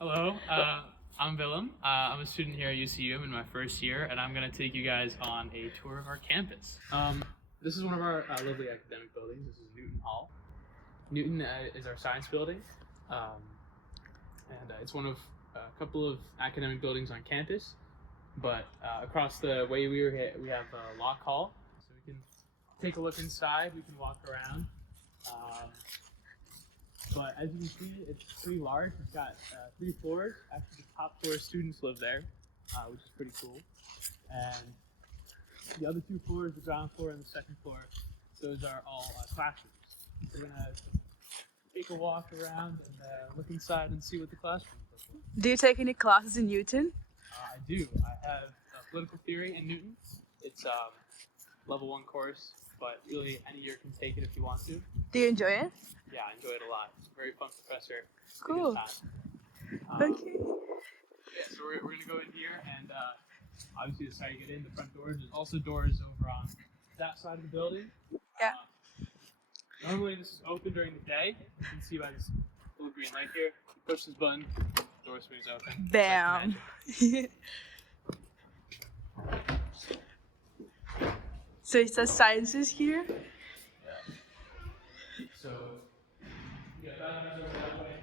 Hello, I'm Willem. I'm a student here at UCU. I'm in my first year, and I'm going to take you guys on a tour of our campus. This is one of our lovely academic buildings. This is Newton Hall. Newton is our science building, and it's one of a couple of academic buildings on campus. But across the way we have Lock Hall, so we can take a look inside. We can walk around. But as you can see, it's pretty large. It's got 3 floors. Actually, the top floor students live there, which is pretty cool. And the other 2 floors, the ground floor and the second floor, those are all classrooms. We're gonna take a walk around and look inside and see what the classrooms look like. Do you take any classes in Newton? I do. I have political theory in Newton. It's level 1 course, but really any year can take it if you want to. Do you enjoy it? Yeah, I enjoy it a lot. It's a very fun professor. Cool. Okay. Yeah, so we're going to go in here, and obviously this is how you get in, the front doors. There's also doors over on that side of the building. Yeah. Normally this is open during the day. You can see by this little green light here. You push this button, the door swings open. Bam. So it says sciences here? Yeah. So, you got bathrooms over that way.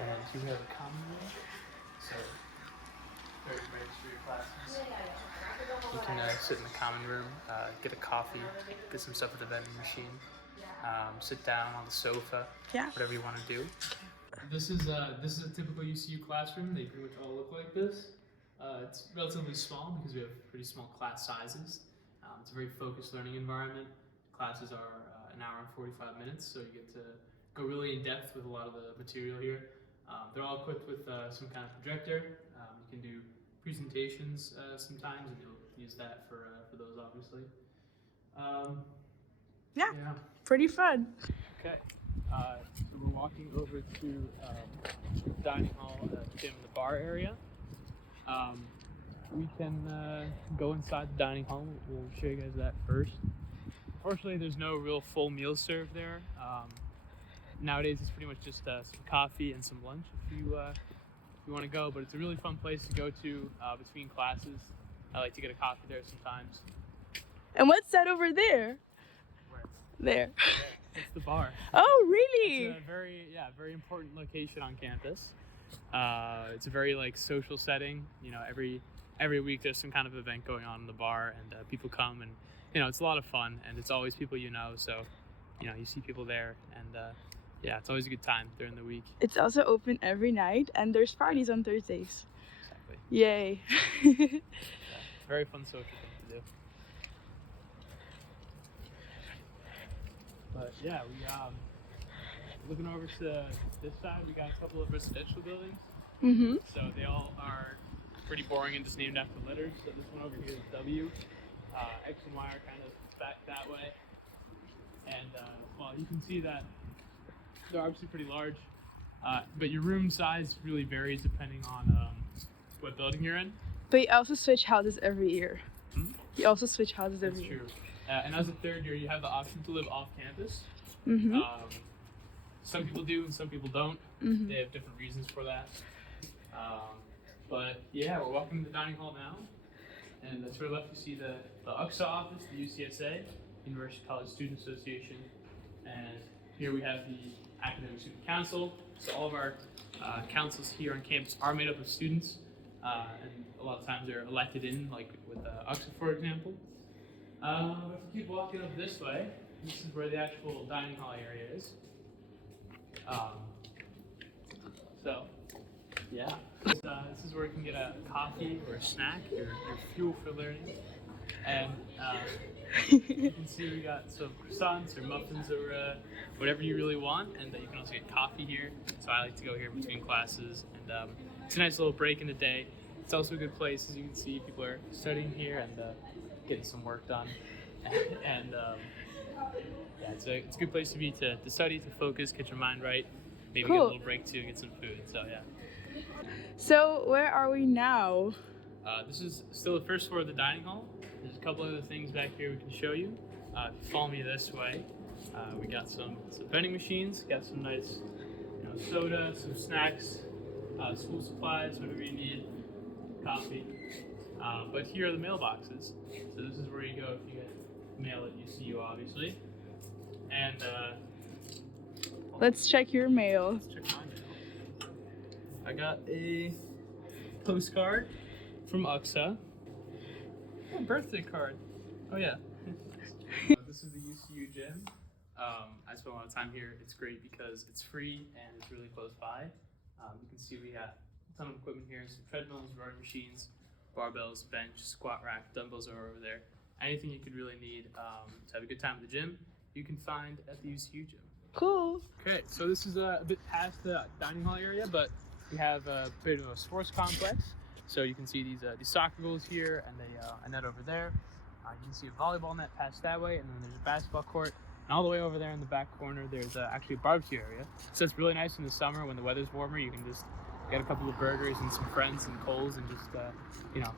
And here we have a common room. So, very great for your classes. You can sit in the common room, get a coffee, get some stuff at the vending machine, sit down on the sofa, Yeah. whatever you want to do. This is a typical UCU classroom. They pretty much all look like this. It's relatively small because we have pretty small class sizes. It's a very focused learning environment. Classes are an hour and 45 minutes, so you get to go really in depth with a lot of the material here. They're all equipped with some kind of projector. You can do presentations sometimes, and you'll use that for those, obviously. Yeah. Yeah. Pretty fun. Okay. So we're walking over to the dining hall, gym, the bar area. We can go inside the dining hall. We'll show you guys that first. Unfortunately, there's no real full meal served there. Nowadays, it's pretty much just some coffee and some lunch if you want to go. But it's a really fun place to go to between classes. I like to get a coffee there sometimes. And what's that over there? Where? There. It's the bar. Oh, really? It's a very important location on campus. It's a very social setting. You know, every week there's some kind of event going on in the bar, and people come, and it's a lot of fun, and it's always people so you see people there, and yeah, it's always a good time during the week. It's also open every night, and there's parties on Thursdays. Exactly. Yay. Yeah, very fun social thing to do. But yeah, looking over to this side, we got a couple of residential buildings. Mm-hmm. So they all are pretty boring and just named after letters. So this one over here is W. X and Y are kind of back that way. And well, you can see that they're obviously pretty large. But your room size really varies depending on what building you're in. But you also switch houses every year. Hmm? You also switch houses That's every year. true. And as a third year, you have the option to live off campus. Mm-hmm. Some people do and some people don't. Mm-hmm. They have different reasons for that. But yeah, we're walking to the dining hall now. And to our left, you see the UXA office, the UCSA, University College Student Association. And here we have the Academic Student Council. So all of our councils here on campus are made up of students. And a lot of times they're elected in, like with UXA, for example. If we keep walking up this way, this is where the actual dining hall area is. So, yeah, this is where you can get a coffee or a snack, your fuel for learning. And you can see we got some croissants or muffins or whatever you really want. And you can also get coffee here. So I like to go here between classes. And it's a nice little break in the day. It's also a good place, as you can see, people are studying here and getting some work done. And yeah, it's a good place to be to study, to focus, get your mind right, maybe Cool. get a little break too, get some food. So yeah. So where are we now? This is still the first floor of the dining hall. There's a couple other things back here we can show you. If you follow me this way, We got some vending machines, got some nice soda, some snacks, school supplies, whatever you need, coffee. But here are the mailboxes. So this is where you go if you get mail at UCU, obviously. And Let's check your mail. let's check my mail. I got a postcard from UXA. Oh, birthday card. Oh yeah. This is the UCU gym. I spent a lot of time here. It's great because it's free and it's really close by. You can see we got a ton of equipment here, some treadmills, rowing machines, barbells, bench, squat rack, dumbbells are over there. Anything you could really need to have a good time at the gym, you can find at the UCU gym. Cool. Okay, so this is a bit past the dining hall area, but we have a bit of a sports complex. So you can see these soccer goals here and a net over there. You can see a volleyball net past that way, and then there's a basketball court. And all the way over there in the back corner, there's actually a barbecue area. So it's really nice in the summer when the weather's warmer. You can just get a couple of burgers and some friends and coals and just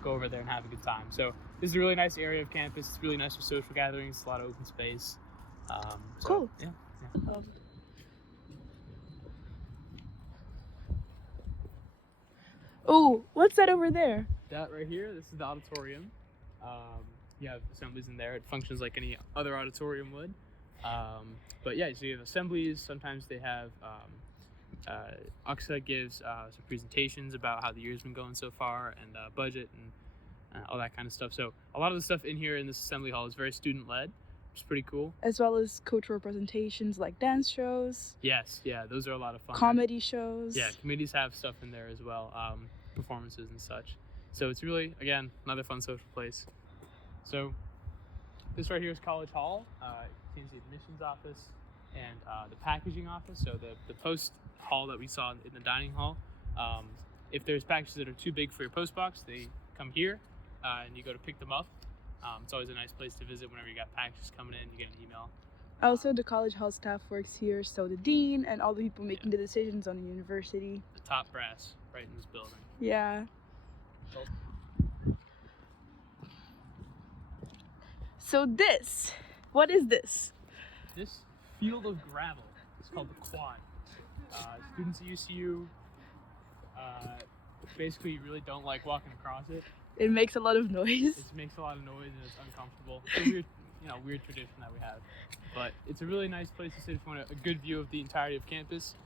go over there and have a good time. So this is a really nice area of campus. It's really nice for social gatherings. It's a lot of open space. Cool. Yeah. Oh, what's that over there? That right here, this is the auditorium. You have assemblies in there. It functions like any other auditorium would. But yeah, so you have assemblies. Sometimes they have UXA gives some presentations about how the year's been going so far and budget and all that kind of stuff. So a lot of the stuff in here in this assembly hall is very student-led, which is pretty cool. As well as cultural presentations like dance shows. Yes, yeah, those are a lot of fun. Comedy shows. Yeah, committees have stuff in there as well, performances and such. So it's really, again, another fun social place. So this right here is College Hall. It contains the admissions office and the packaging office. So the post hall that we saw in the dining hall, if there's packages that are too big for your post box, they come here and you go to pick them up. It's always a nice place to visit whenever you got packages coming in, you get an email. Also, the College Hall staff works here, so the dean and all the people making the decisions on the university. The top brass right in this building. Yeah. So what is this? This field of gravel is called the quad. Students at UCU basically really don't like walking across it. It makes a lot of noise. It makes a lot of noise and it's uncomfortable. It's a weird tradition that we have. But it's a really nice place to sit if you want a good view of the entirety of campus.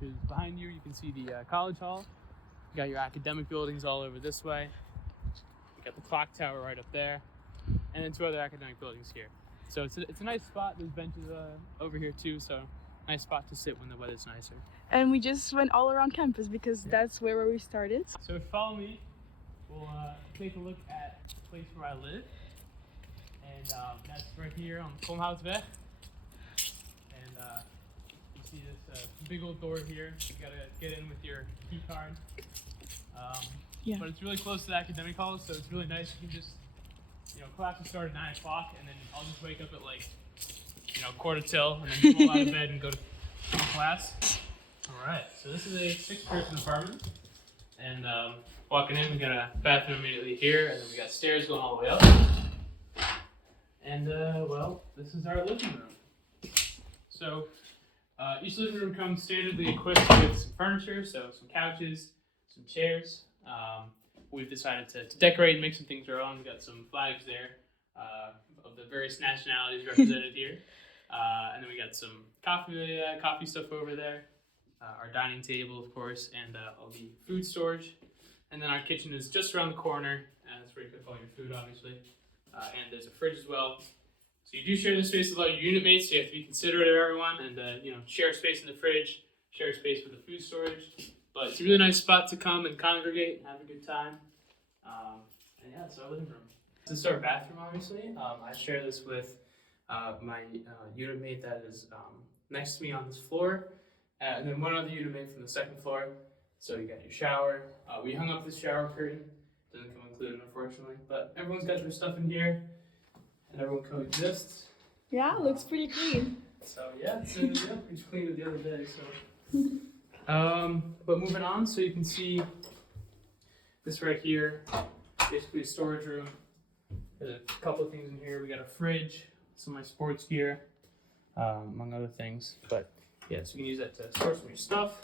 Because behind you can see the College Hall. You got your academic buildings all over this way. You got the clock tower right up there. And then two other academic buildings here. So it's a nice spot. There's benches over here too, so nice spot to sit when the weather's nicer. And we just went all around campus because that's where we started. So if you follow me, we'll take a look at the place where I live. And that's right here on the Komhoutsweg. And you see this big old door here. You gotta get in with your key card. Yeah. But it's really close to the academic hall, so it's really nice. You can just, classes start at 9 o'clock, and then I'll just wake up at 1:45, and then roll out of bed and go to class. All right, so this is a 6-person apartment, and walking in, we got a bathroom immediately here, and then we got stairs going all the way up. And this is our living room. So each living room comes standardly equipped with some furniture, so some couches, some chairs. We've decided to decorate and make some things our own. We've got some flags there of the various nationalities represented here. And then we got some coffee stuff over there. Our dining table, of course, and all the food storage. And then our kitchen is just around the corner. That's where you cook all your food, obviously. And there's a fridge as well. So you do share this space with a lot of your unit mates, so you have to be considerate of everyone and share space in the fridge, share space for the food storage. But it's a really nice spot to come and congregate and have a good time. And yeah, it's our living room. This is our bathroom, obviously. I share this with my unit mate that is next to me on this floor. And then one other unit mate from the second floor. So you got your shower. We hung up this shower curtain. Doesn't come included, unfortunately. But everyone's got their stuff in here. And everyone coexists. Yeah, looks pretty clean. So yeah, it's pretty clean the other day. So. But moving on, so you can see this right here, basically a storage room. There's a couple of things in here. We got a fridge, some of my sports gear, among other things. But yeah, so you can use that to store some of your stuff.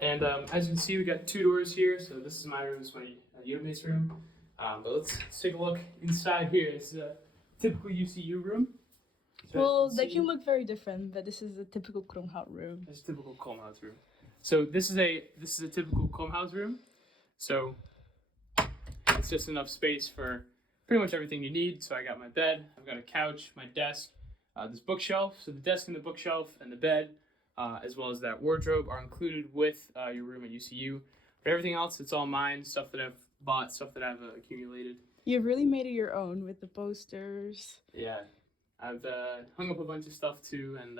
And as you can see, we got 2 doors here. So this is my room, this is my yoga mate's room. But let's take a look inside here. It's a typical UCU room. So Well, they can look very different, but this is a typical Kromhout room. It's a typical Komhouse room. So this is a typical Komhouse room. So it's just enough space for pretty much everything you need. So I got my bed, I've got a couch, my desk, this bookshelf. So the desk and the bookshelf and the bed, as well as that wardrobe, are included with your room at UCU. But everything else, it's all mine. Stuff that I've bought, stuff that I've accumulated. You've really made it your own with the posters. Yeah. I've hung up a bunch of stuff too, and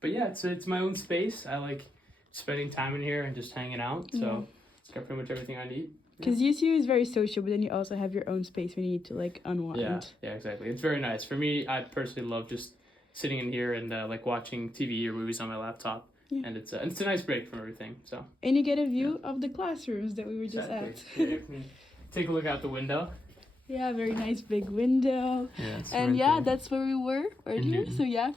but yeah, it's my own space. I like spending time in here and just hanging out. So it's got pretty much everything I need. Because UCU is very social, but then you also have your own space when you need to like unwind. Yeah, exactly. It's very nice. For me, I personally love just sitting in here and like watching TV or movies on my laptop. Yeah. And it's a nice break from everything. So. And you get a view of the classrooms that we were just at. Yeah, you can take a look out the window. Yeah, very nice big window. Yeah, and yeah, that's where we were earlier. So yeah,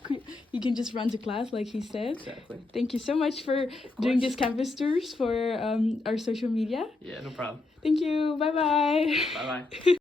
you can just run to class like he said. Exactly. Thank you so much for doing this campus tours for our social media. Yeah, no problem. Thank you. Bye bye. Bye bye.